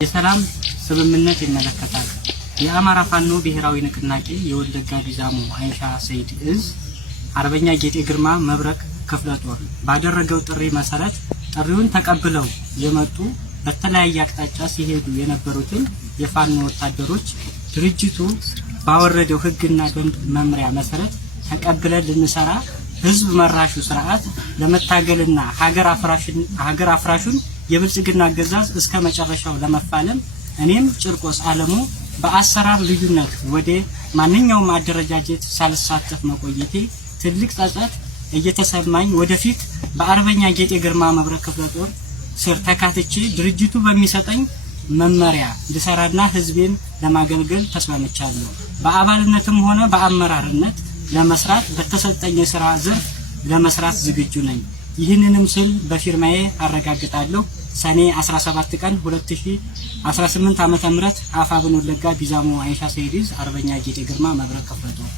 የሰላም ስምምነት ይመለከታል። የአማራ ፋኖ ብሔራዊ ንቅናቄ የወለጋ ቢዛሞ አይሻ ሰይድ እዝ አርበኛ ጌጤ ግርማ መብረቅ ክፍለ ጦር ባደረገው ጥሪ መሰረት ጥሪውን ተቀብለው የመጡ በተለያየ አቅጣጫ ሲሄዱ የነበሩትን የፋኖ ወታደሮች ድርጅቱ ባወረደው ህግና ደንብ መመሪያ መሰረት ተቀብለን ልንሰራ ህዝብ መራሹ ስርዓት ለመታገልና ሀገር አፍራሹን የብልጽግና አገዛዝ እስከ መጨረሻው ለመፋለም እኔም ጭርቆስ አለሙ በአሰራር ልዩነት ወደ ማንኛውም አደረጃጀት ሳልሳተፍ መቆየቴ ትልቅ ጸጸት እየተሰማኝ ወደፊት በአርበኛ ጌጤ ግርማ መብረቅ ክፍለ ጦር ስር ተካትቼ ድርጅቱ በሚሰጠኝ መመሪያ ልሰራና ህዝቤን ለማገልገል ተስማምቻለሁ። በአባልነትም ሆነ በአመራርነት ለመስራት በተሰጠኝ የሥራ ዘርፍ ለመስራት ዝግጁ ነኝ። ይህንንም ስል በፊርማዬ አረጋግጣለሁ። ሰኔ 17 ቀን 2018 ዓ.ም አፋብን ወለጋ ቢዛሞ አይሻ ሰይድ እዝ አርበኛ ጌጤ ግርማ መብረቅ ክፍለ ጦር